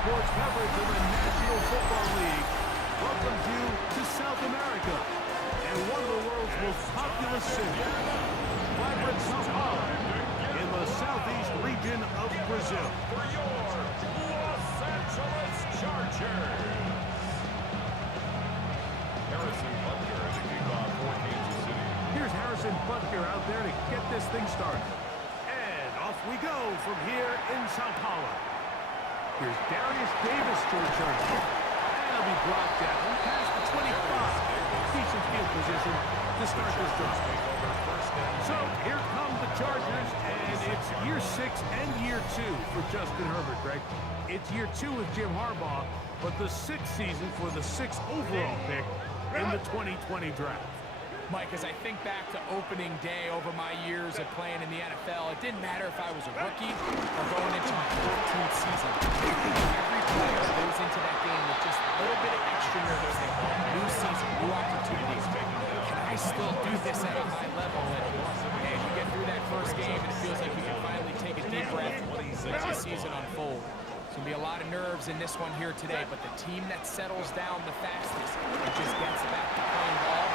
Sports coverage of the National Football League welcomes you to South America and one of the world's most populous cities, vibrant São Paulo, in the southeast region of Brazil. For your Los Angeles Chargers, Harrison Butker to kick off for Kansas City. Here's Harrison Butker out there to get this thing started. And off we go from here in São Paulo. Here's Darius Davis to return. And he'll be brought down past the 25. Decent field position to start this drive. So here come the Chargers, and it's year 6 and year 2 for Justin Herbert, Greg. It's year 2 with Jim Harbaugh, but the 6th season for the 6th overall pick in the 2020 draft. Mike, as I think back to opening day over my years of playing in the NFL, it didn't matter if I was a rookie or going into my 14th season. Every player goes into that game with just a little bit of extra nervous thinking. New season, new opportunities. Can I still do this at a high level? And you get through that first game, and it feels like you can finally take a deep breath as the season unfolds. There's going to be a lot of nerves in this one here today, but the team that settles down the fastest and just gets back to playing ball,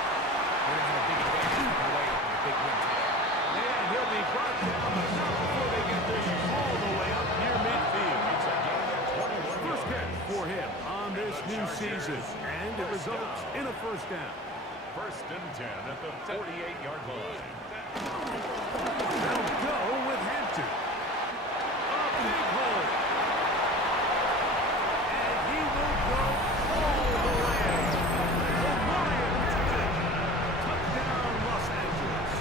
we're going to have a big advantage on the way to the big win today. And he'll be brought down, but not before they get this all the way up near midfield. First catch for him on this new season, and it results in a first down. First and 10 at the 48-yard line. They'll go with Hampton. A big hole. And he will go all the way. Touchdown, Los Angeles.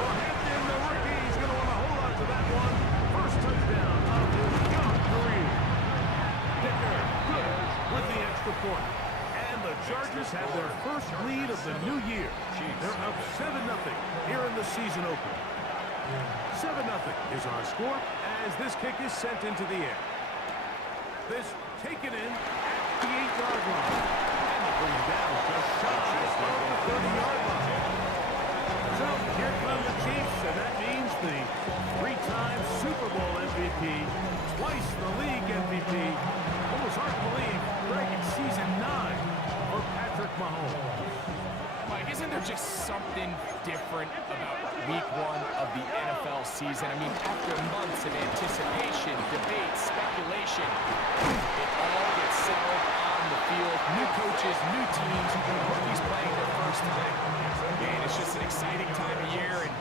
Well, Hampton, the rookie, he's going to want to hold on to that one. First touchdown of his young career. Dicker, good with the extra point. And the Chargers have their first lead of the new year. They're up 7-0 here in the season opener. 7-0 is our score as this kick is sent into the air. This taken in at the 8-yard line. And they bring it down just shy of the 30-yard line. So here come the Chiefs, and that means the 3-time Super Bowl MVP, twice the league MVP. Almost hard to believe, Greg, in season 9 for Patrick Mahomes. Mike, isn't there just something different about week 1 of the NFL season? I mean, after months of anticipation, debate, speculation, it all gets settled on the field. New coaches, new teams, rookies playing their first time. And it's just an exciting time of year, and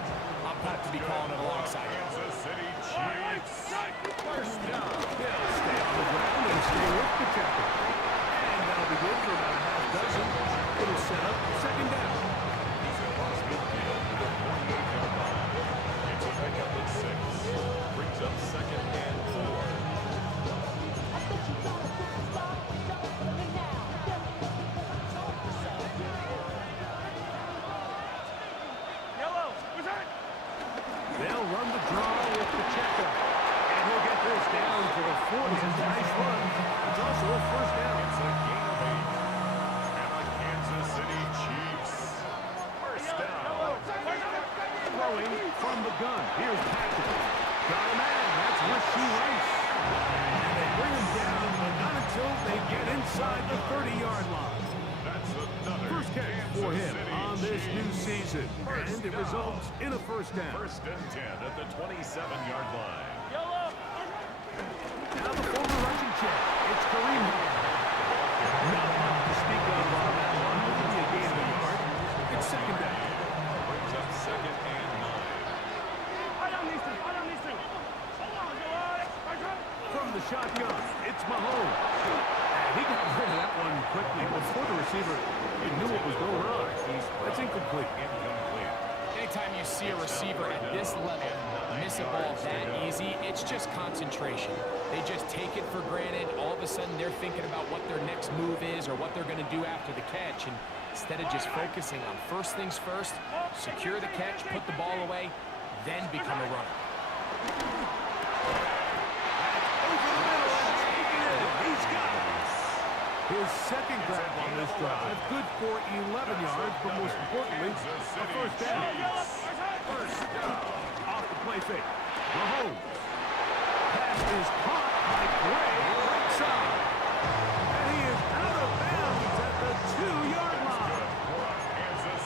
I'm pumped to be calling it alongside you. Kansas City Chiefs. First down. They'll stay on the ground and stay with the checker. And that'll be good for about a half dozen. It'll set up second down. He's across midfield to the 48-yard line. It's a pickup at 6. Brings up second and 4. They'll run the draw with the checker. And he'll get this down to the 40. It's a nice run. It's also a first down. It's a gain of 8. And the Kansas City Chiefs. First down. Throwing from the gun. Here's Patrick. Got a man. That's Rashee Rice. And they bring him down, but not until they get inside the 30-yard line. That's another First catch for him on this new season. And it results in a first down. First and 10 at the 27-yard line. Now the former rushing check. It's Kareem. Not much to speak of on that one. It'll be a gain of a yard. It's second down. Brings up second and 9. From the shotgun, it's Mahomes. And he got rid of that one quickly before the receiver knew what was going on. That's incomplete. Anytime you see a receiver at this level miss a ball that easy, it's just concentration. They just take it for granted. All of a sudden, they're thinking about what their next move is or what they're going to do after the catch. And instead of just focusing on first things first, secure the catch, put the ball away, then become a runner. Over the middle and taking it. He's got it. His second grab on this drive, good for 11 yards, but most importantly, a first down. First down. Off the play fake. Mahomes. Pass is caught by Gray, right side. And he is out of bounds at the 2-yard line.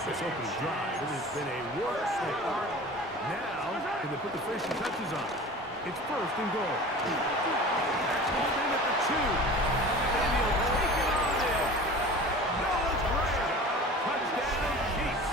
This opening drive, it has been a work so far. Now, can they put the finishing touches on? It's first and goal. That's pulled in at the 2. And he'll take it on in. Noah Gray. Touchdown, Chiefs.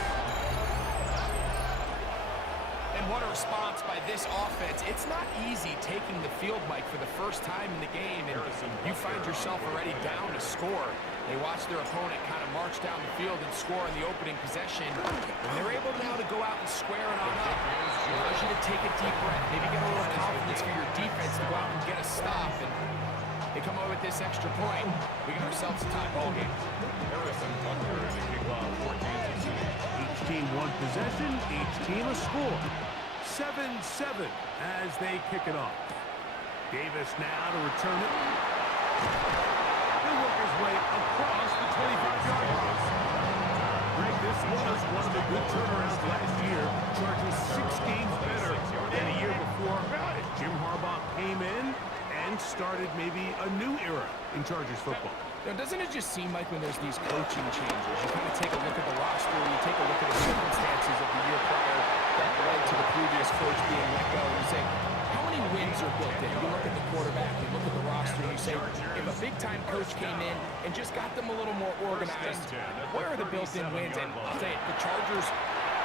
And what a response by this offense. It's not easy taking the field, Mike, for the first time in the game, and you find yourself already down a score. They watch their opponent kind of march down the field and score in the opening possession, and they're able now to go out and square it on up. It allows you to take a deep breath, maybe get a little confidence for your defense to go out and get a stop, and they come away with this extra point. We get ourselves a tie ball game. Harrison Tucker in the kickoff for Kansas City. Each team one possession, each team a score. 7-7 as they kick it off. Davis now to return it. He'll work his way across the 25-yard line. Greg, this was one of the good turnarounds last year. Chargers 6 games better than a year before. Jim Harbaugh came in and started maybe a new era in Chargers football. Now, doesn't it just seem like when there's these coaching changes, you kind of take a look at the roster, you take a look at the circumstances of the year prior that led to the previous coach being let go, and you say, how many wins are built in? You look at the quarterback, you look at the roster, and you say, if a big-time coach came in and just got them a little more organized, where are the built-in wins? And I'll tell you, the Chargers,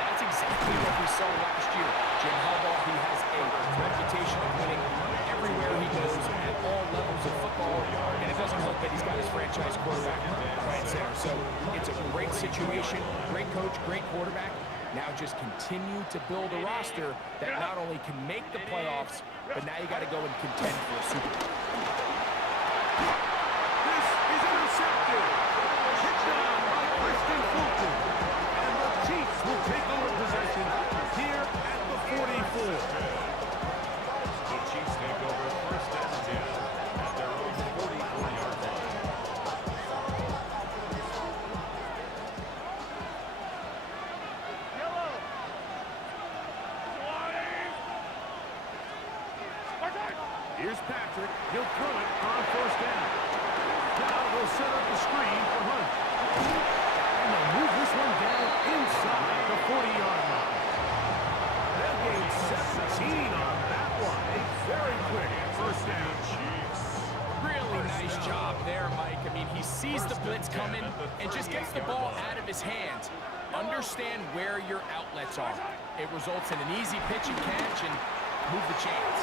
that's exactly what we saw last year. Jim Harbaugh, he has a reputation of winning everywhere he goes at all levels of football, and it doesn't look that he's got his franchise quarterback right center. So it's a great situation, great coach, great quarterback. Now just continue to build a roster that not only can make the playoffs, but now you got to go and contend for a Super Bowl. This is intercepted. Hit down by Christian Fulton. And the Chiefs will take over possession here at the 44. The Chiefs take over first and 10 at their own 44-yard line. Here's Patrick. He'll throw it on first down. Now they'll set up the screen for Hunt. And they'll move this one down inside the 40-yard line. They'll gain 17 on that one. A very quick first down. Chiefs. Really nice job there, Mike. I mean, he sees the blitz coming and just gets the ball out of his hands. Understand where your outlets are. It results in an easy pitch and catch and move the chains.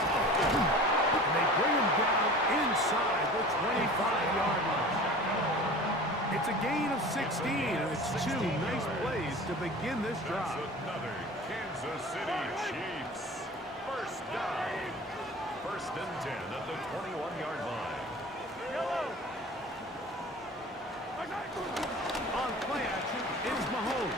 And they bring him down inside the 25-yard line. It's a gain of 16, and it's 2 nice plays to begin this That's drive. another Kansas City Chiefs. First down. First and 10 at the 21-yard line. On play action is Mahomes.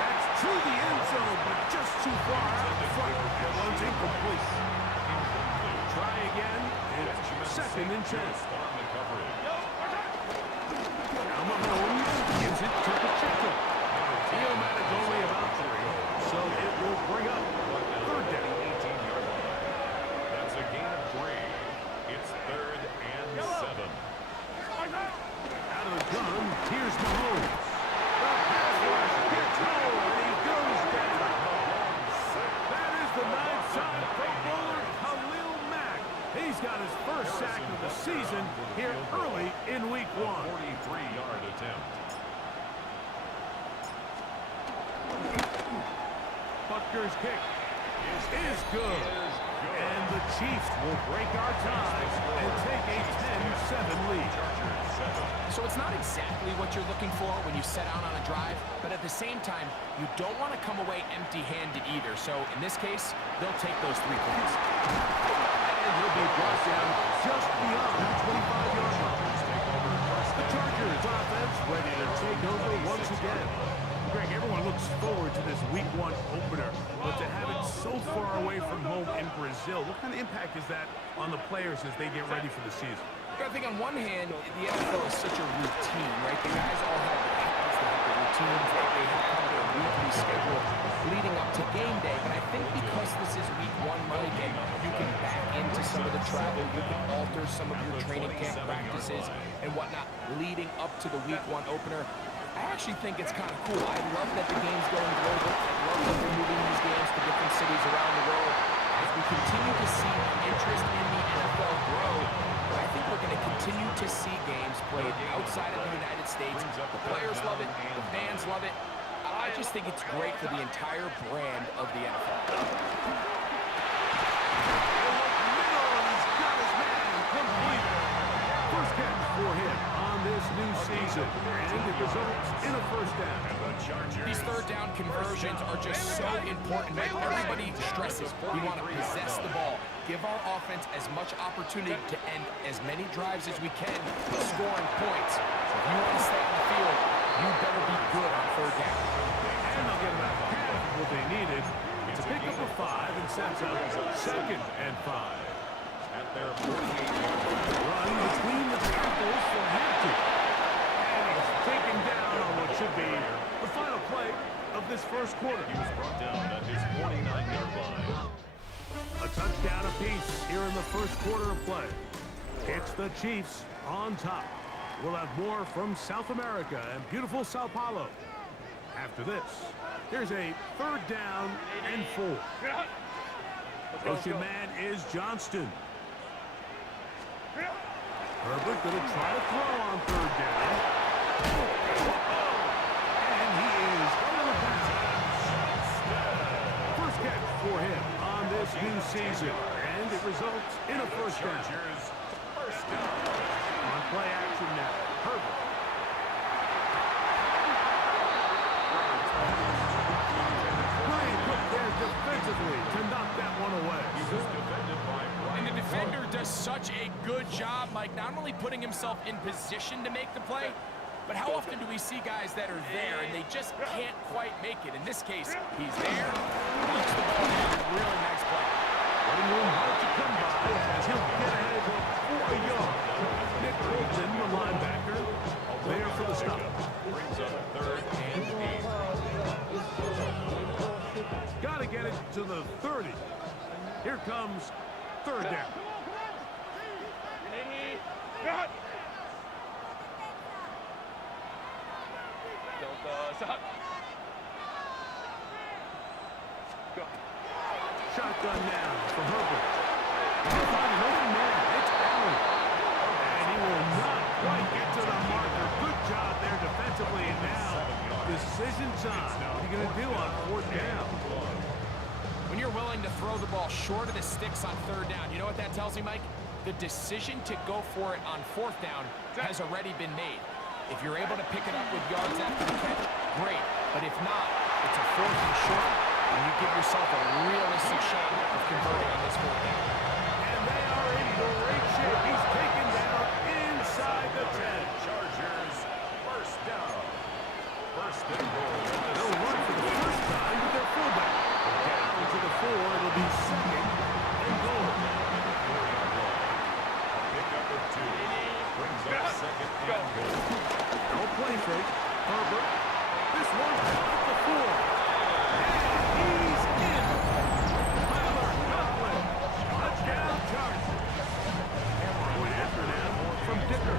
That's to the end zone, but just too far out in front. That one's incomplete. Try again. It's second and 10. On the coverage. Now Mahomes gives it to Pacheco. Theomatic only about 3, so it will bring up third down. 18-yard line. That's a gain of 3. It's third and 7. Out of the gun, here's Mahomes. The pass rush gets low, and he goes down. That is the 9-time Pro Bowler, Khalil Mack. He's got his first sack of the season here early in week 1. 43-yard attempt. Butker's kick is good. And the Chiefs will break our tie and take a 10-7 lead. So it's not exactly what you're looking for when you set out on a drive, but at the same time, you don't want to come away empty-handed either. So in this case, they'll take those 3 points. And he'll be brought down just beyond the 25-yard line. The Chargers offense ready to take over once again. Greg, everyone looks forward to this week 1 opener, but to have it so far away from home in Brazil, what kind of impact is that on the players as they get ready for the season? I think on one hand, the NFL is such a routine, right? The guys all have their habits, they have their routines, they have kind of their weekly schedule leading up to game day. But I think because this is week one, Mike, and you can back into some of the travel, you can alter some of your training camp practices and whatnot leading up to the week one opener. I actually think it's kind of cool. I love that the game's going global. I love that they're moving these games to different cities around the world. As we continue to see interest in the NFL grow, I think we're going to continue to see games played outside of the United States. The players love it. The fans love it. I just think it's great for the entire brand of the NFL. He's got his man complete. First catch for him on this new season, and it results in a first down. These third down conversions are just so important. Like everybody stresses, we want to possess the ball, give our offense as much opportunity to end as many drives as we can, scoring points. So if you want to stay on the field, you better be good on third down. And they'll get about half what they needed to pick up a 5 and sets up 2nd and 5. At their 48-yard Run between the tackles for Hampton. And he's taken down on what should be the final play of this first quarter. He was brought down at his 49-yard line. A touchdown apiece here in the first quarter of play. It's the Chiefs on top. We'll have more from South America and beautiful Sao Paulo. After this, here's a third down and 4. Motion man is Johnston. Herbert going to try to throw on third down. And he is out of bounds. First catch for him on this new season. And it results in a first down. On play action now. Herbert. Ryan Cook there defensively to knock that one away. And the defender does such a good job, Mike, not only putting himself in position to make the play, but how often do we see guys that are there and they just can't quite make it? In this case, he's there, knocks the ball down, really nice play. Letting room hard to come by as he'll get ahead for a yard. Nick Colton, the linebacker, there for the stop. Brings up 3rd and 8. Got to get it to the 30. Here comes third down. Shotgun now for Herbert. He'll find an open man. It's Allen. And he will not quite get to the marker. Good job there defensively. And now, decision time. What are you going to do on fourth down? When you're willing to throw the ball short of the sticks on third down, you know what that tells me, Mike? The decision to go for it on fourth down has already been made. If you're able to pick it up with yards after the catch, great. But if not, it's a fourth and short, and you give yourself a realistic shot of converting on this fourth down. And they are in great shape. He's taken down inside the 10. Chargers, first down. First and goal. They'll run for the first time with their fullback. Down to the 4. It'll be 2nd and goal. Pick up at 2. Brings up 2nd and goal. No play fake. Herbert. This one at the 4. And he's in. Tyler Conklin. Touchdown Chargers. Point after now from Dicker.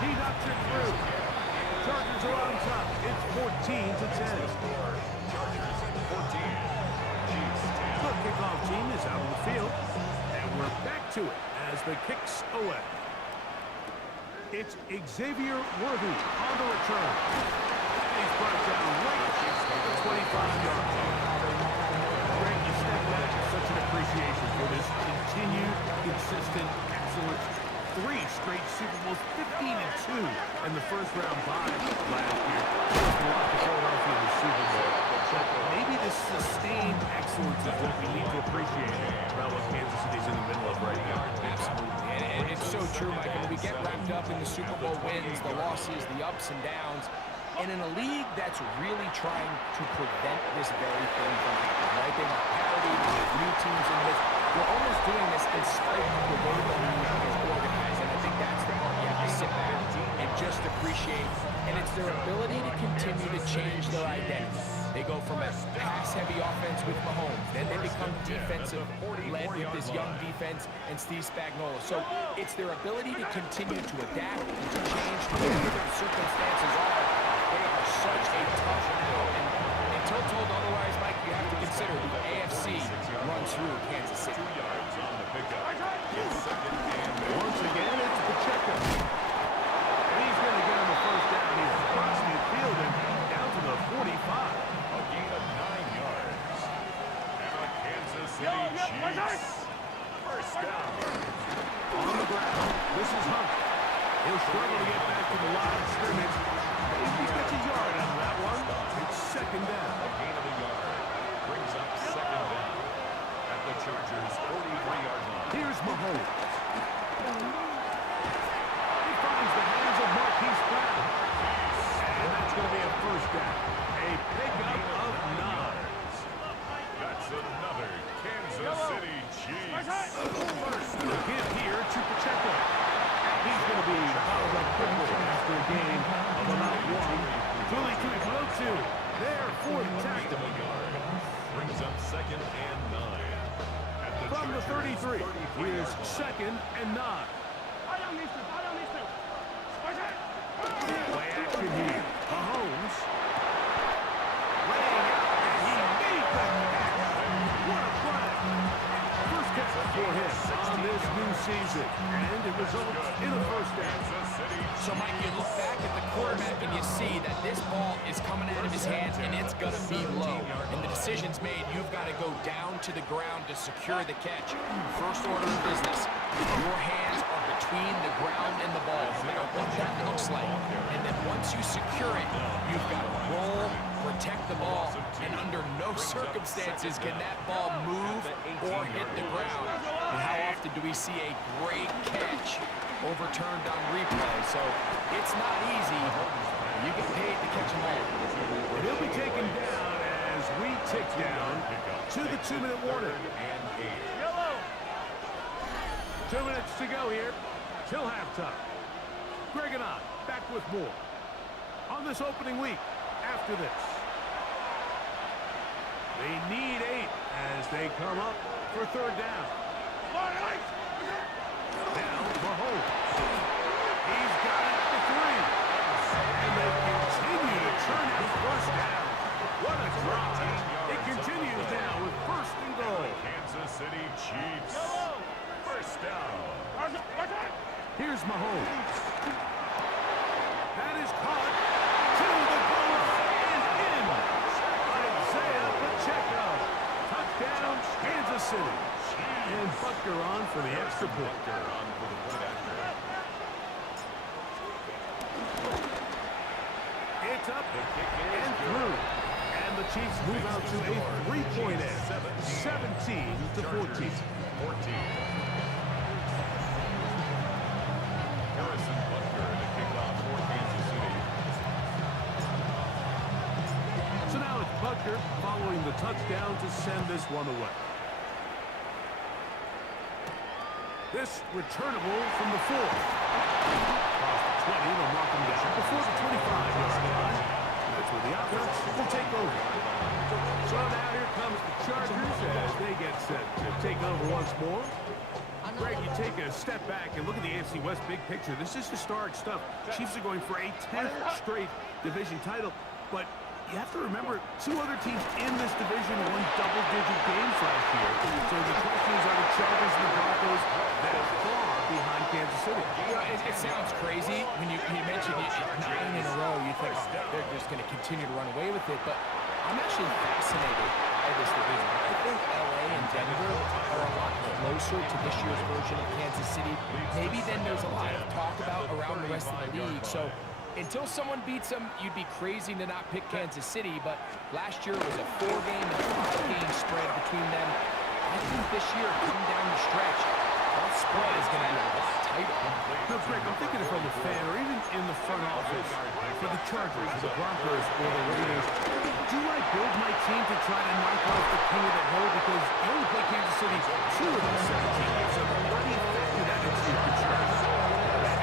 He knocks it through. Chargers are on top. It's 14-10. Chargers 14. Chiefs 10. The kickoff team is out on the field. And we're back to it as the kicks away. It's Xavier Worthy on the return. And he's brought down right at the 25-yard line. Greg, you step back with such an appreciation for this continued, consistent excellence. 3 straight Super Bowls, 15-2 in the first-round bye last year. Just lost to Philadelphia in the Super Bowl. But maybe this sustained excellence is what we need to appreciate about what Kansas City's in the middle of right now. Absolutely. And it's so true, Mike. And we get wrapped up in the Super Bowl wins, the losses, the ups and downs. And in a league that's really trying to prevent this very thing from happening, right? They want parity, with new teams in this. They're almost doing this in spite of the way the league is organized, and I think that's the part you have to sit back and just appreciate. And it's their ability to continue to change their identity. They go from a pass-heavy offense with Mahomes, then they become defensive-led with this young defense and Steve Spagnuolo. So it's their ability to continue to adapt and to change to whatever the circumstances are. They are such a tough out, and until told otherwise, Mike, you have to consider the AFC runs through Kansas City. 2 yards on the pickup. It's second and Once again, it's Pacheco. And he's going to get him the first down. He's across midfield and down to the 45. a gain of 9 yards. And a Kansas City Chiefs. First down. On the ground, this is Hunt. He'll struggle to get back to the line of scrimmage. Maybe he gets a yard out of that one. It's second down. A gain of a yard. Brings up second down. At the Chargers' 43-yard line. Here's Mahomes. He finds the hands of Marquise Brown. And that's going to be a first down. A pickup of 9. That's another Kansas City Chiefs. First The give here to Pacheco. He's going to be fouled up quickly after a gain of about 1. Fully to below 2. There for the tackle. brings up second and 9. At the From the Chargers' 33, 33 here's second and 9. Play action here. Mahomes. Laying out, and he made that catch. What a play. First catch for him on this new season. And it results in a first down. Kansas City So, Mike, you look back at the quarterback and you see that this ball is coming out of his hands and it's going to be low. And the decision's made. You've got to go down to the ground to secure the catch. First order of business. Your hands are between the ground and the ball, no matter what that looks like. And then once you secure it, you've got to roll, protect the ball, and under no circumstances can that ball move or hit the ground. And how often do we see a great catch overturned on replay? So it's not easy. You get paid to catch them all. And he'll be taken down as we tick down to the 2-minute warning. and 8. 2 minutes to go here till halftime. Greg and I back with more on this opening week after this. They need 8 as they come up for third down. Now Mahomes. He's got it at the 3. And they continue to turn out first down. What a drive. It continues now with first and goal. Kansas City Chiefs. First down. Here's Mahomes. That is caught to the goal line and in. Isaiah Pacheco. Touchdown, Kansas City. And Butker on for the extra point. On for the point after. It's up and through. And the Chiefs move out to a 3-point edge. 17-14. 14. Harrison Butker to kick off for Kansas City. So now it's Butker following the touchdown to send this one away. This returnable from the 4. Across the 20, they'll mark him down before the 25-yard line. That's where the offense will take over. So now here comes the Chargers as they get set to take over once more. Greg, you take a step back and look at the AFC West big picture. This is historic stuff. Chiefs are going for a 10th straight division title, but you have to remember 2 other teams in this division won double-digit games last year. So the question is, are the Chargers and the Broncos that far behind Kansas City? You know, it sounds crazy when you mention it 9 in a row. You think they're just going to continue to run away with it, but I'm actually fascinated by this division. I think LA and Denver are a lot closer to this year's version of Kansas City, maybe than there's a lot of talk about around the rest of the league. So until someone beats them, you'd be crazy to not pick Kansas City, but last year was a 4-game and 5-game spread between them. I think this year, coming down the stretch, that spread is going to be a lot tighter. title. No, Greg, I'm thinking if I'm a fan or even in the front office for the Chargers, the Broncos, or the Raiders, do I build my team to try to knock off the king of the hill? Because you only play Kansas City 2 of the 17 games, so what do you factor that into your concerns?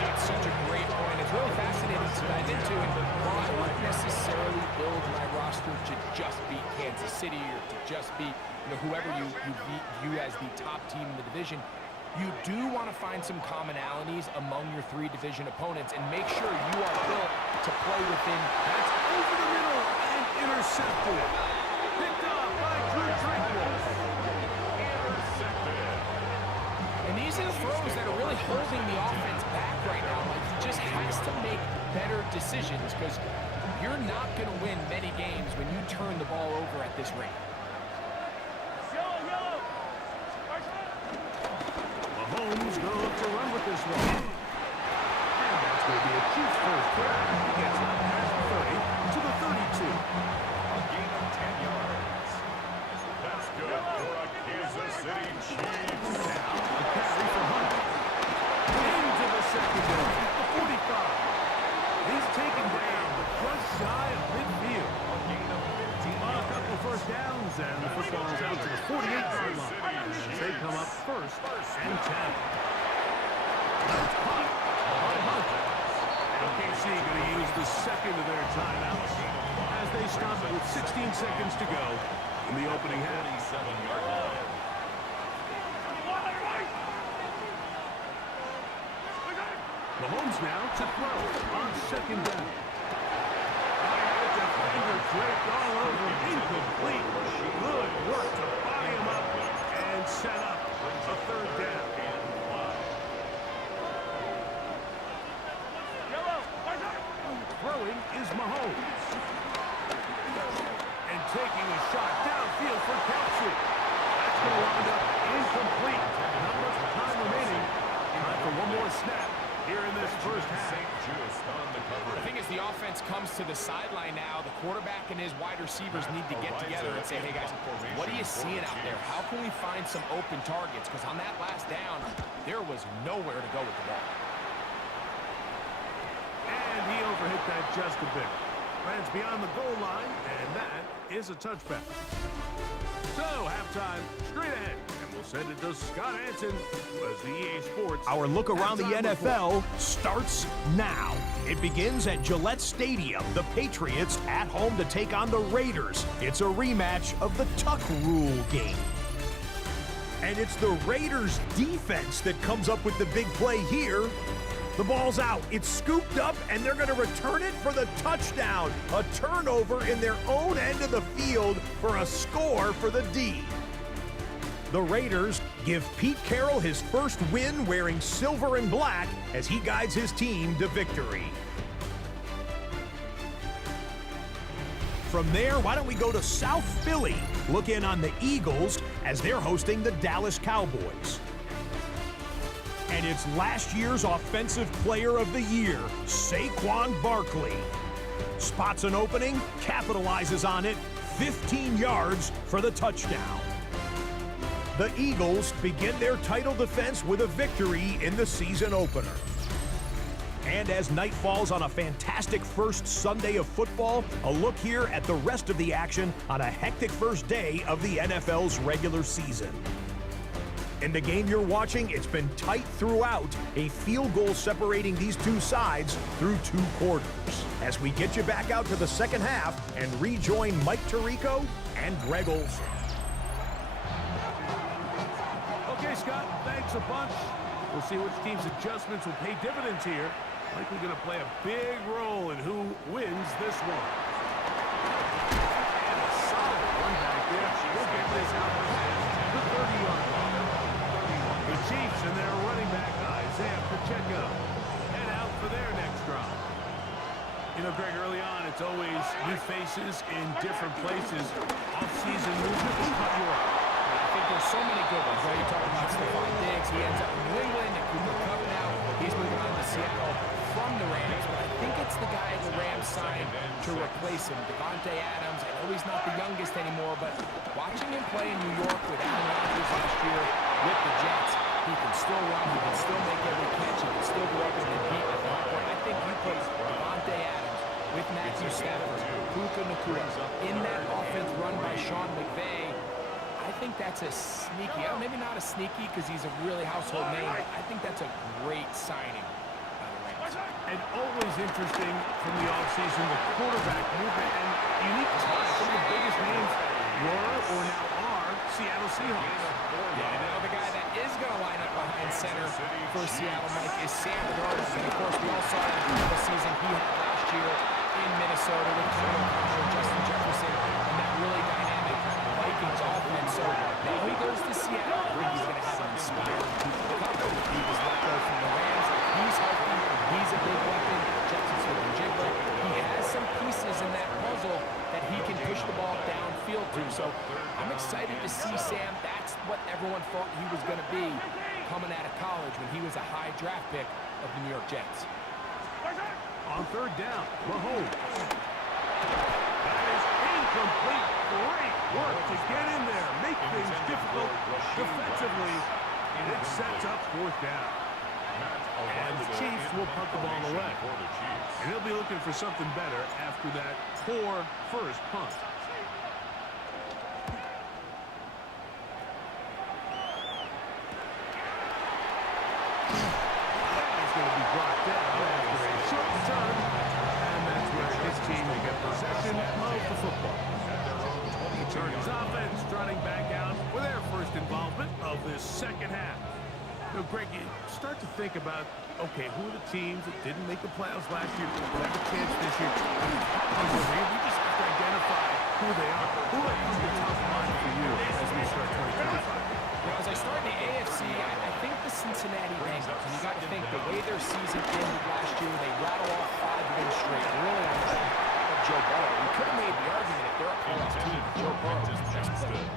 It's such a great point. It's really fascinating to dive into. And while I wouldn't necessarily build my roster to just beat Kansas City or to just beat whoever you view as the top team in the division, you do want to find some commonalities among your 3 division opponents and make sure you are built to play within. That's over the middle and intercepted. Picked off by Drew Tranquil. And these are the throws that are really holding the offense back right now. Like, he just has to make better decisions because you're not going to win many games when you turn the ball over at this rate. Mahomes going to look to run with this one. And that's going to be a Chiefs first down. He gets it at the 30 to the 32. A gain of 10 yards. That's good for a Kansas City Chiefs. Now, a carry for Hunt. Into the secondary, the 45. He's taken down, but just shy of midfield. A gain of 15 A couple first downs, and the football is out to the 48-yard line. As they come up first and 10. That's Hunt. Hunt. And KC going to use the second of their timeouts as they stop it with 16 seconds to go in the opening half. 37-yard line. Mahomes now to throw on second down. And the defender draped all over, incomplete. Good work to buy him up and set up a third down. Throwing is Mahomes. And taking a shot downfield for Kelsey. That's going to wind up incomplete. Not much time remaining. Time for one more snap here in this first half. St. Just on the coverage. I think as the offense comes to the sideline now, the quarterback and his wide receivers need to get together and say, hey guys, what are you seeing out there? How can we find some open targets? Because on that last down, there was nowhere to go with the ball. And he overhit that just a bit. Lands beyond the goal line, and that is a touchback. So, halftime, straight ahead. And we'll send it to Scott Hansen as the EA Sports. Our look around the halftime NFL report. starts now. It begins at Gillette Stadium. The Patriots at home to take on the Raiders. It's a rematch of the Tuck Rule game. And it's the Raiders defense that comes up with the big play here. The ball's out. It's scooped up, and they're going to return it for the touchdown. A turnover in their own end of the field for a score for the D. The Raiders give Pete Carroll his first win wearing silver and black as he guides his team to victory. From there, why don't we go to South Philly? Look in on the Eagles as they're hosting the Dallas Cowboys. And it's last year's Offensive Player of the Year, Saquon Barkley. Spots an opening, capitalizes on it, 15 yards for the touchdown. The Eagles begin their title defense with a victory in the season opener. And as night falls on a fantastic first Sunday of football, a look here at the rest of the action on a hectic first day of the NFL's regular season. In the game you're watching, it's been tight throughout, a field goal separating these two sides through 2 quarters. As we get you back out to the second half and rejoin Mike Tirico and Greg Olson. Okay, Scott, thanks a bunch. We'll see which team's adjustments will pay dividends here. Likely going to play a big role in who wins this one. And a solid one back there. We'll get this out past the 30-yard line. The Chiefs and their running back, Isaiah Pacheco, head out for their next drive. You know, Greg, early on, it's always new faces in different places. Off-season movement will cut you off. I think there's so many good ones, right? You talk about Stephon Diggs. He ends up in New England, and Cooper Kupp now. He's moving on to Seattle from the Rams, but I think it's the guy the Rams signed to replace him, Devontae Adams. I know he's not the youngest anymore, but watching him play in New York with Aaron Rodgers last year with the Jets, He can still run. He can still make every catch. He can still go up and beat the ball. But I think you put Davante Adams with Matthew Stafford, Puka Nacua, in that offense run by Sean McVay. I think that's a sneaky, maybe not a sneaky because he's a really household name, but I think that's a great signing by the Rams. And always interesting from the offseason, the quarterback movement and unique time. Some of the biggest names were or now are Seattle Seahawks. Yeah, now the guy that is going to line up behind center for Seattle, Mike, is Sam Darnold. And of course, we all saw that incredible season he had last year in Minnesota with Kyle O'Connell, Justin Jefferson, and that really dynamic Vikings offense. So now he goes to Seattle. I think he's going to have an inspiring couple. He was let go from the Rams. He's healthy. He's a big weapon. Jackson Smith-Njigba. He has some pieces in that puzzle that he can push the ball downfield to. So I'm excited to see Sam. That's what everyone thought he was going to be coming out of college when he was a high draft pick of the New York Jets. On third down, Mahomes. That is incomplete. Great work to get in there, make things difficult defensively, and it sets up fourth down. And the Chiefs will punt the ball away. And they'll be looking for something better after that poor first punt. That's going to be brought down after a short return. And that's where his team will get possession of the football. The Chargers offense trotting back out for their first involvement of this second half. So, Greg, you start to think about, okay, who are the teams that didn't make the playoffs last year, will have a chance this year? We just have to identify who they are. Who are the top line for you as we start 2025? Now, as I start in the AFC, I think the Cincinnati Bengals, and you got to think the way their season ended last year, they rattle off 5 wins straight, really on the back of Joe Burrow. We could have made the argument if they're a playoff team, Joe Burrow is the best player.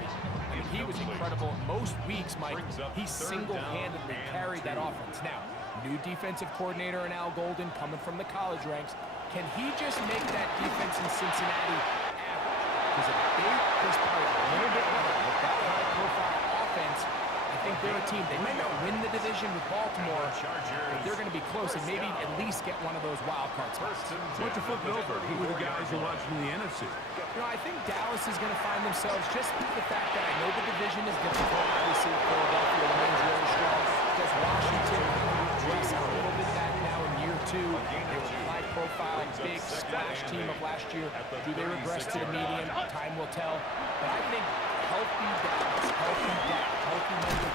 I mean, he was incredible. Most weeks, Mike, he single-handedly carried that offense. Now, new defensive coordinator in Al Golden coming from the college ranks. Can he just make that defense in Cincinnati average? Because if they just play a little bit better with that high-profile offense, I think they're a team. They might not win the division with Baltimore, but they're going to be close and maybe at least get one of those wild card spots. Why don't you flip it over? Who are the guys you're watching in the NFC? You know, I think Dallas is going to find themselves just with the fact that I know the division is difficult. Obviously, Philadelphia remains really strong. Does Washington dress a little bit back now in year 2? They were a high-profile, big splash team of last year. Do they regress to the median? Time will tell. But I think healthy Dallas, healthy Dak, healthy Memphis.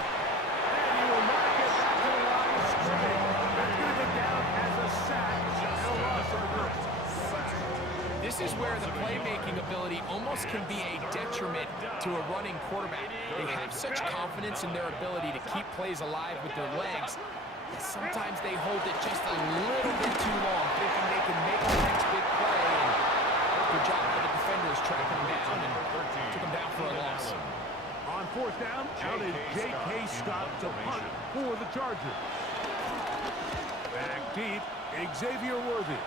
And he will not get back to the line straight. That's going to go down as a sack. And a loss of the This is where the playmaking ability almost can be a detriment to a running quarterback. They have such confidence in their ability to keep plays alive with their legs. Sometimes they hold it just a little bit too long, thinking they can make the next big play. And good job by the defenders tracking them down and took them down for a loss. On fourth down, out is J.K. Scott to punt for the Chargers. Back deep, Xavier Worthy.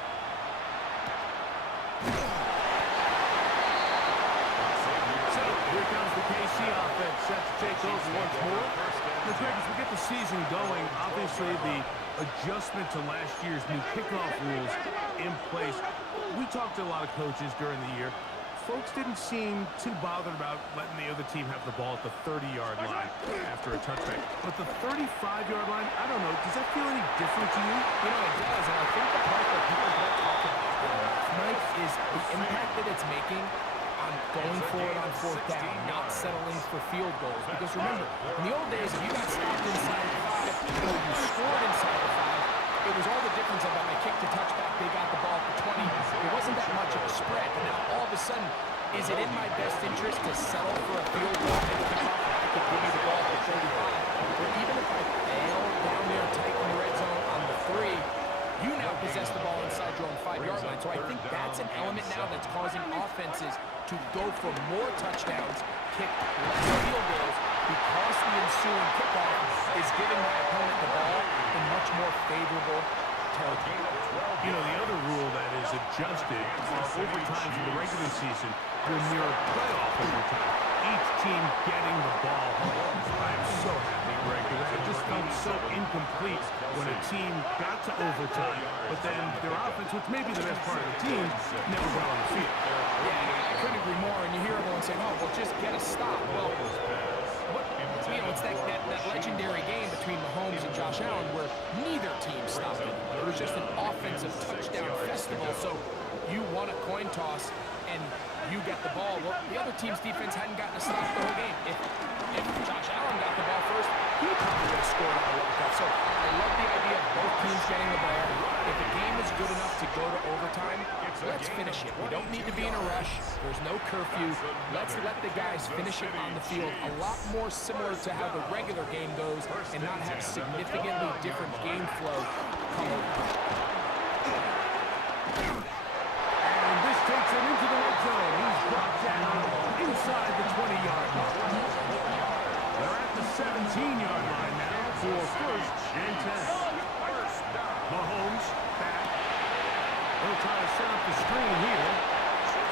So here comes the KC offense set to take over once more. Greg, as we get the season going, obviously the adjustment to last year's new kickoff rules in place. We talked to a lot of coaches during the year. Folks didn't seem too bothered about letting the other team have the ball at the 30-yard line after a touchback. But the 35-yard line, I don't know, does that feel any different to you? You know, it does, and I think the part that people don't talk about tonight is the impact that it's making on going for it on fourth down, not settling for field goals. Because remember, in the old days, if you got stopped inside the 5 or you scored inside the 5, it was all the difference of when they kicked the touchback, they got the ball at the 20. It wasn't that much of a spread. But now all of a sudden, is it in my best interest to settle for a field goal and kick off and I could give me the ball at 35? Or even if I fail down there tight in the red zone on the 3, you now possess the ball inside your own 5-yard line. So I think that's an element now that's causing offenses to go for more touchdowns, kick less field goals, because the ensuing kickoff is giving my opponent the ball in much more favorable territory. You know, the other rule that is adjusted are overtimes in the regular season when you're playoff overtime. each team getting the ball home. I'm so happy, Greg, because it just felt so incomplete when a team got to overtime, but then their offense, which may be the best part of the team, never got on the field. Yeah, I couldn't agree more. And you hear everyone saying, oh, well, just get a stop. Well, it's that legendary game between Mahomes and Josh Allen where neither team stopped it. It was just an offensive touchdown festival. So you won a coin toss and you get the ball. Well, the other team's defense hadn't gotten a stop the whole game. If Josh Allen got the ball first, he probably would have scored on the walk-off. So I love the idea of both teams getting the ball. If the game is good enough to go to overtime, let's finish it. We don't need to be in a rush. There's no curfew. Let's let the guys finish it on the field. A lot more similar to how the regular game goes and not have significantly different game flow come over. And this takes it into the red zone. He's brought down inside the 20-yard line. They're at the 17-yard line now for first and 10. Mahomes back. He'll try to set up the screen here.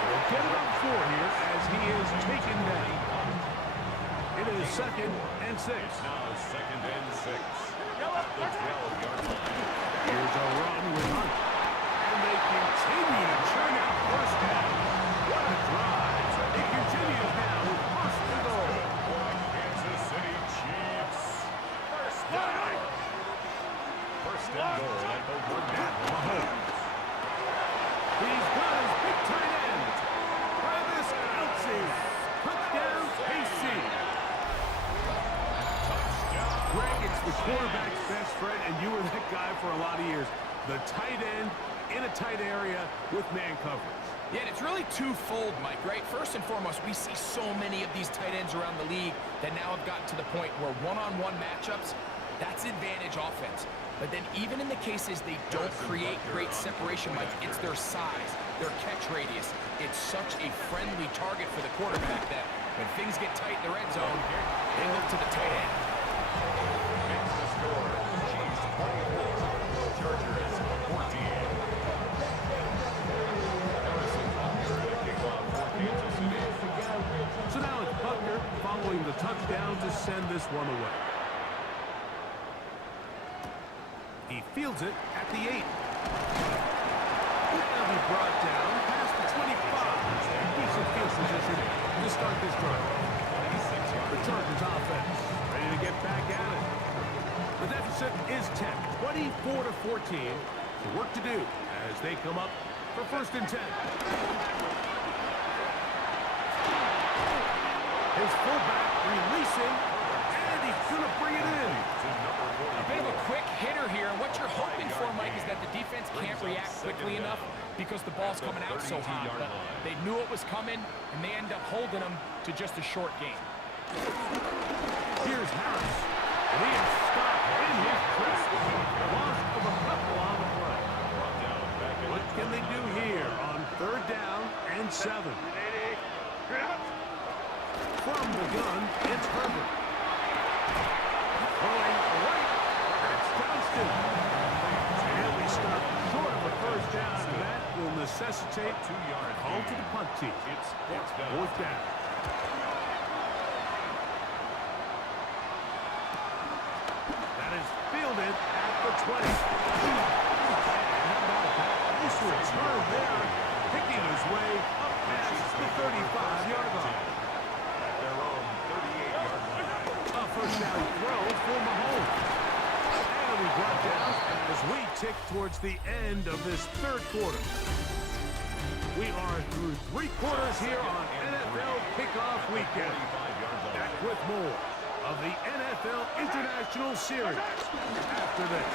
We'll get it up 4 here as he is taken down. It is second and 6. Now second and 6. At the 12-yard line. Here's a run with Hunt. And they continue to churn out first down. What a drive. It continues now with first and goal. Kansas City Chiefs. First down. First and goal at the 1-yard line. Mahomes. He's got his big tight end. Travis Kelce. Touchdown, KC. Greg, it's the quarterback's best friend, and you were that guy for a lot of years. The tight end in a tight area with man coverage. Yeah, and it's really twofold, Mike, right? First and foremost, we see so many of these tight ends around the league that now have gotten to the point where one-on-one matchups, that's advantage offense. But then even in the cases they don't create great separation, Mike, it's their size, their catch radius. It's such a friendly target for the quarterback that when things get tight in the red zone, they look to the tight end. Makes the score. Chiefs 24. Chargers 14. Harrison Butker to kick off for Kansas City. So now it's Butker following the touchdown to send this one away. He fields it at the 8. That'll be brought down past the 25. Decent field position to start this drive. The Chargers offense ready to get back at it. The deficit is 10, 24-14. The work to do as they come up for first and 10. His fullback releasing, and he's going to bring it in. A bit of a quick hitter here, and what you're hoping for, Mike, is that the defense can't react quickly enough because the ball's coming out so hot. But they knew it was coming, and they end up holding them to just a short game. Here's Harris. And he is stopped in his tracks. Loss of a couple on the play. What can they do here on third down and 7? From the gun, it's Herbert. Going right. That's Johnston. And he'll be stopped short of a first down. And that will necessitate a call to the punt team. It's fourth down. That is fielded at the 20. How about that? This return there, picking his way up past the 35-yard line. Their own 38-yard line. A first down throw for Mahomes. And we brought down as we tick towards the end of this third quarter. We are through 3 quarters here on NFL Kickoff Weekend. Back with more of the NFL International Series after this.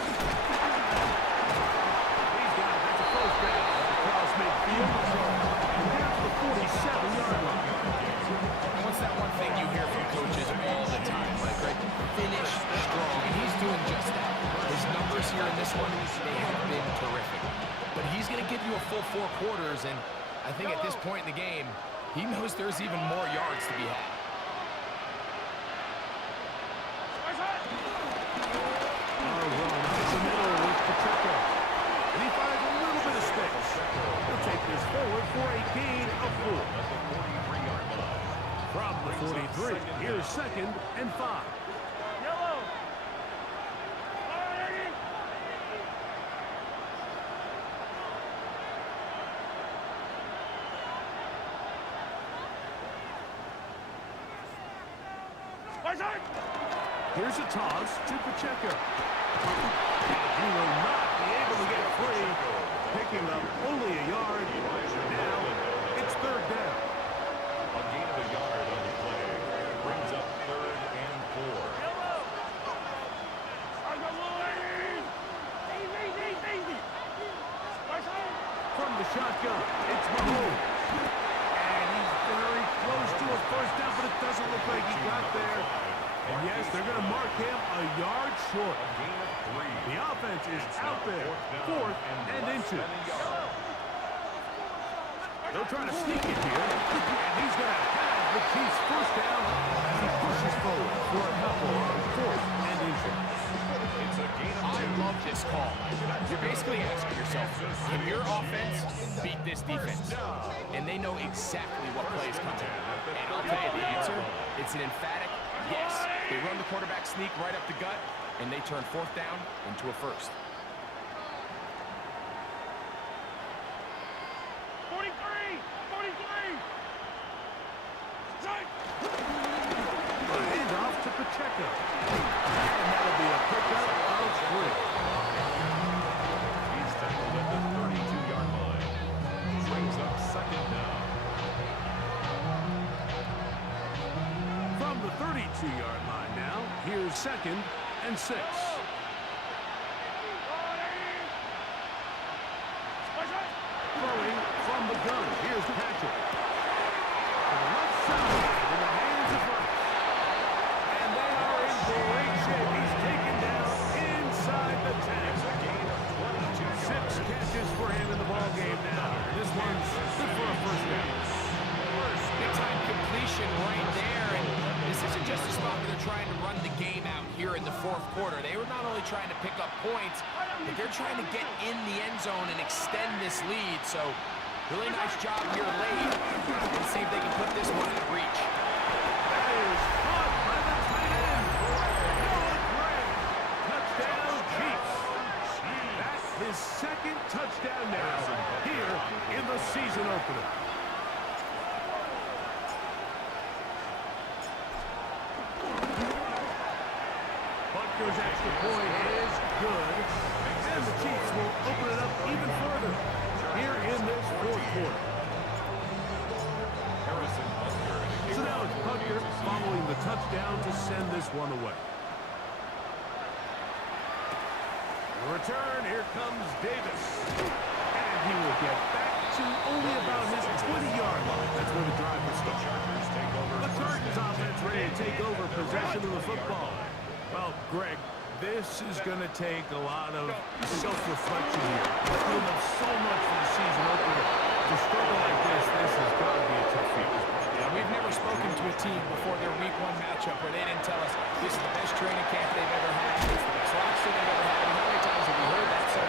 He's got it. That's a first down across midfield. And here's the 47-yard line. What's that one thing you hear from coaches all the time, Mike, right? Finish strong, and he's doing just that. His numbers here in this one, they have been terrific. But he's going to give you a full 4 quarters, and I think at this point in the game, he knows there's even more yards to be had. The middle with Pacheco. And he finds a little bit of space. He'll take this forward for a gain of 4. From the and 5. Yellow. Here's a toss to Pacheco. He will not be able to get free, picking up only a yard. Now it's 3rd down. A gain of a yard on the play. Brings up 3rd and 4. From the shotgun, it's Mahomes. And he's very close to a first down, but it doesn't look like he got there. And yes, they're going to mark him a yard short. A gain of 3. The offense is out there. 4th and inches. They'll try to sneak it here. And he's going to have the Chiefs' first down as he pushes forward for a couple of 4th and inches. It's a gain of 2. I love this call. You're basically asking yourself, can your offense beat this defense? And they know exactly what play is coming. And I'll tell you the answer, it's an emphatic yes. They run the quarterback sneak right up the gut, and they turn 4th down into a 1st. 43! 43! Hand off to Pacheco. And that'll be a pickup of 3. He's tackled at the 32-yard line. Brings up 2nd down. From the 32-yard line now, here's 2nd and 6. Throwing from the gun, here's Patrick. To the left side, in the hands of Rice. And they are in great shape. He's taken down inside the 10. 6 catches for him in the ballgame now. This one's good for a first down. Big-time completion right there, and this isn't just a spot where they're trying to run the game out here in the 4th quarter. They were not only trying to pick up points, but they're trying to get in the end zone and extend this lead. So, really nice job here late. Let's see if they can put this one in reach. That is caught by the tight end. Noah Gray. Touchdown, Chiefs. That's his 2nd touchdown now here in the season opener. Butker's extra point is good. And the Chiefs will open it up even further here in this 4th quarter. Harrison Butker. So now it's Butker following the touchdown to send this one away. The return, here comes Davis. And he will get back to only about his 20-yard line. That's where the drive will start. The Chargers offense ready to take over possession of the football. Well, Greg, this is going to take a lot of self-reflection here. It's given up so much for the season opener. To struggle like this has got to be a tough feat. Yeah, we've never spoken to a team before their week 1 matchup where they didn't tell us this is the best training camp they've ever had, it's the best roster they've ever had. How many times have we heard that? So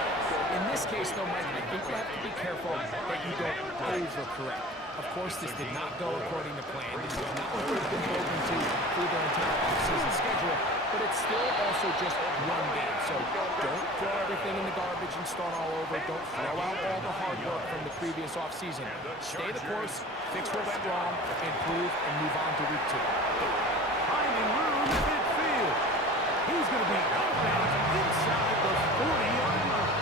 in this case, though, Mike, I think you have to be careful that you don't overcorrect. Of course, this did not go according to plan. This is not what they've been hoping to through their entire offseason schedule, but it's still also just one game. So don't throw everything in the garbage and start all over. Don't throw out all the hard work from the previous offseason. Stay the course, fix what went wrong, improve, and move on to week 2. Finding room in midfield. He's going to be outbound inside the 40-yard line.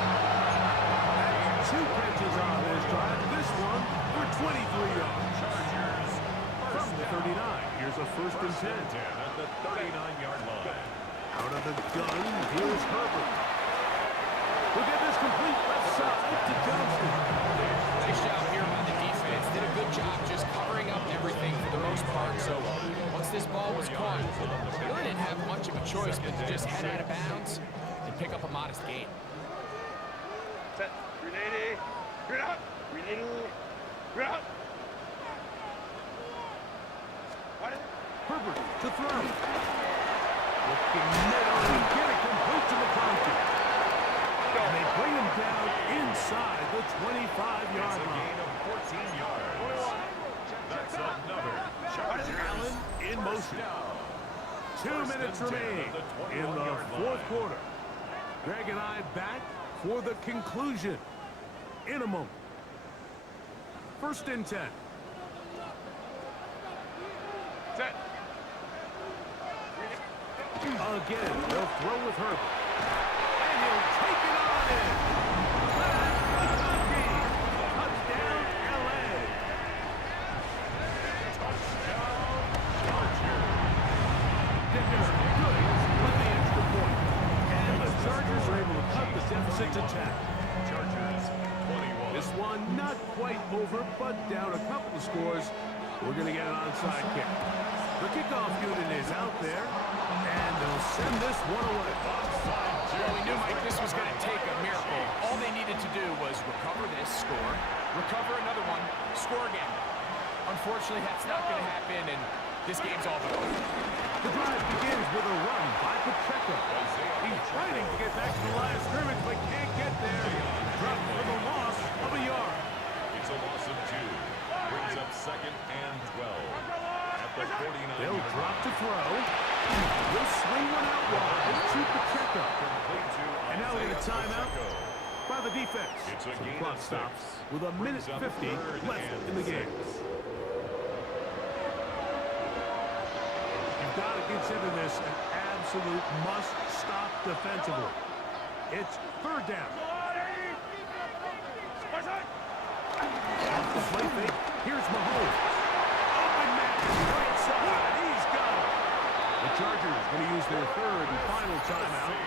That's 2 catches on this drive. This one for 23 yards. From the 39, here's a 1st and 10. At the 39-yard line. Out of the gun, here's Herbert. We'll get this complete left side to Johnson. Nice job here by the defense. Did a good job just covering up everything for the most part. So once this ball was caught, they really didn't have much of a choice but to just head out of bounds and pick up a modest gain. Set. 380. Grid out. 380. Grid out. Herbert to throw. Looking middle and get it complete to McConkey. And they bring him down inside the 25-yard line. Gain of 14 yards. That's another Chargers. Allen in motion. 2 minutes remaining in the fourth quarter. Greg and I back for the conclusion in a moment. 1st and 10. Set. Again, they'll throw with Herbert. And he'll take it on in. That's touchdown, LA. Dicker, good with the extra point. And the Chargers are able to cut the deficit to 10. Chargers 21. This one not quite over, but down a couple of scores. We're going to get an onside kick. The kickoff unit is out there, and they'll send this one away. Well, we knew, Mike, this was going to take a miracle. All they needed to do was recover this, score, recover another one, score again. Unfortunately, that's not going to happen, and this game's all but over. The drive begins with a run by Pacheco. He's fighting to get back to the line of scrimmage, but can't get there. Dropped for the loss of a yard. It's a loss of 2. Brings up 2nd and 12. At the 49. They'll drop to throw. They'll swing one out wide to Pacheco. And now we get a timeout by the defense. It's a So the gain clock of 6. stops with a minute Brings up 50 3rd left and in the game. 6. You've got to consider this an absolute must-stop defensively. It's 3rd down. Off the play fake, here's Mahomes. Open man, right side, he's got it. The Chargers going to use their 3rd and final timeout.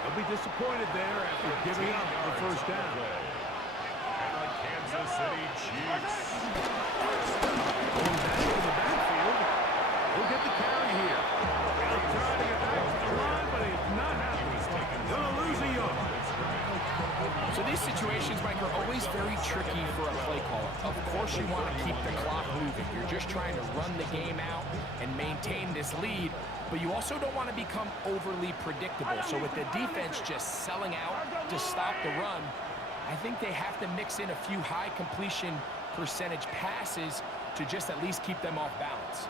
They'll be disappointed there after giving up the 1st down. And the Kansas City Chiefs. Going back to the backfield, he'll get the carry here. He'll try to get back to the line, but he's not happy. Gonna lose a yard. So these situations, Mike, are always very tricky for a play caller. Of course you want to keep the clock moving. You're just trying to run the game out and maintain this lead, but you also don't want to become overly predictable. So with the defense just selling out to stop the run, I think they have to mix in a few high completion percentage passes to just at least keep them off balance.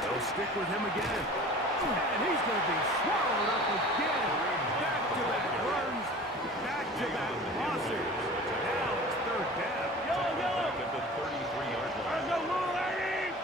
They'll stick with him again. And he's going to be swallowed up again. Back-to-back runs, back-to-back losses. Now it's 3rd down. Back at the 33-yard line. Let's go, little lady!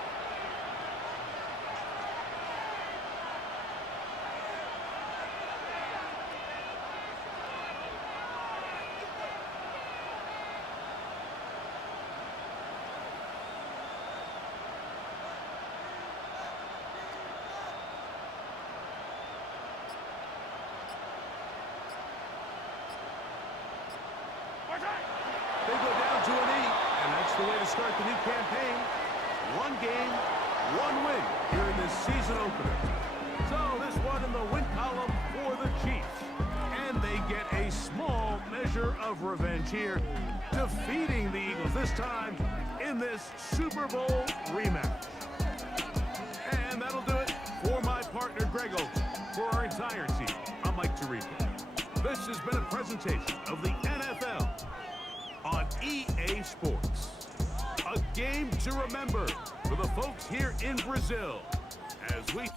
They go down to an 8, and that's the way to start the new campaign. 1 game, 1 win here in this season opener. So this one in the win column for the Chiefs. And they get a small measure of revenge here, defeating the Eagles, this time in this Super Bowl rematch. And that'll do it for my partner, Greg Olsen. For our entire team, I'm Mike Tirico. This has been a presentation of the NFL on EA Sports. A game to remember for the folks here in Brazil as we...